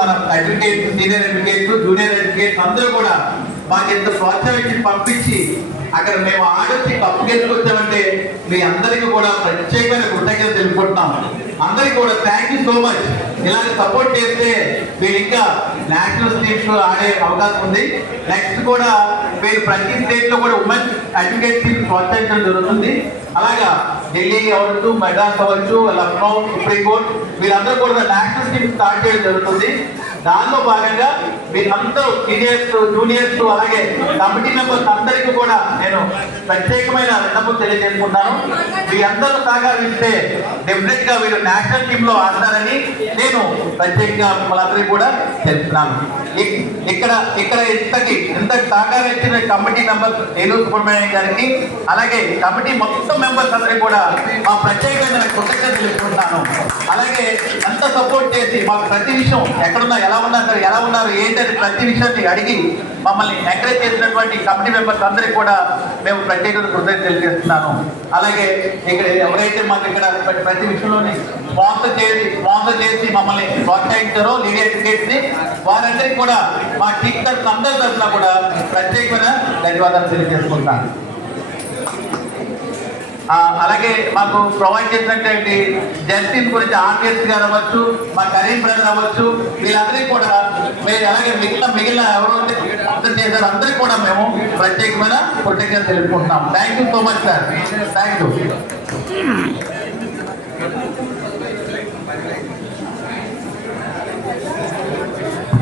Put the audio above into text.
మన advocates, senior advocates, junior advocates అందరూ కూడా మాకు ఎంత ప్రోత్సహించి పంపించి అక్కడ మేము ఆడొచ్చి కప్పు గెలుచుకొచ్చామంటే మీ అందరికీ కూడా ప్రత్యేకమైన కృతజ్ఞతలు తెలుపుకుంటున్నాం. అందరికీ కూడా థ్యాంక్ యూ సో మచ్. ఇలాగ సపోర్ట్ చేస్తే మీరు ఇంకా నేషనల్ స్టేట్స్ ఆడే అవకాశం ఉంది. నెక్స్ట్ కూడా మీరు ప్రతి స్టేట్ లో కూడా ఉమెన్ అడ్వకేట్ ప్రోత్సహించడం జరుగుతుంది. అలాగా ఢిల్లీ అవ్వచ్చు, మెడ్రాస్ అవ్వచ్చు, లక్నో, సుప్రీంకోర్టు వీళ్ళందరూ కూడా నేషనల్ స్టేట్ స్టార్ట్ చేయడం జరుగుతుంది. దానిలో భాగంగా మీరందరూ సీనియర్స్, జూనియర్స్, అలాగే కమిటీ మెంబర్స్ అందరికీ కూడా నేను ప్రత్యేకమైన విన్నపం తెలియజేసుకుంటాను. మీ అందరూ సహకరిస్తే డెఫినెట్ గా మీరు నేషనల్ టీమ్ లో ఆడతారని నేను ప్రత్యేకంగా మిమ్మల్ని కూడా తెలుస్తున్నాను. ఇక్కడ ఇంత సహకారం ఇచ్చిన కమిటీ మెంబర్స్ ఏలూరు సుబ్రహ్మణ్యం గారికి, అలాగే కమిటీ మొత్తం మెంబర్స్ అందరికీ కూడా మా ప్రత్యేకమైన కృతజ్ఞతలు తెలుసుకుంటాను. అలాగే ఎంత సపోర్ట్ చేసి మాకు ప్రతి విషయం ఎక్కడున్నా, ఎలా ఉన్నారు ఏంటని ప్రతి విషయాన్ని అడిగి మమ్మల్ని ఎంకరేజ్ చేసినటువంటి కమిటీ మెంబర్స్ అందరికీ కూడా మేము ప్రత్యేక కృతజ్ఞతలు తెలియజేస్తున్నాను. అలాగే ఇక్కడ ఎవరైతే మాకు ఇక్కడ ప్రతి విషయంలోని స్పాన్సర్ చేసి మమ్మల్ని ప్రోత్సహించారో లేడీ అడ్వకేట్స్ ని, వారందరికీ కూడా మా టీచర్స్ అందరి తరఫున కూడా ప్రత్యేకమైన ధన్యవాదాలు తెలియజేసుకుంటాను. అలాగే మాకు ప్రొవైడ్ చేసినటువంటి జస్టిస్ గురించి ఆర్టిఎస్ గారు అవ్వచ్చు, మా కరీం బ్రదర్ అవ్వచ్చు, వీళ్ళందరికీ కూడా మీరు అలాగే మిగిలిన ఎవరైతే అర్థం చేశారో అందరికీ కూడా మేము ప్రత్యేకమైన కృతజ్ఞతలు తెలుపుకుంటున్నాం. Thank you so much sir. Thank you.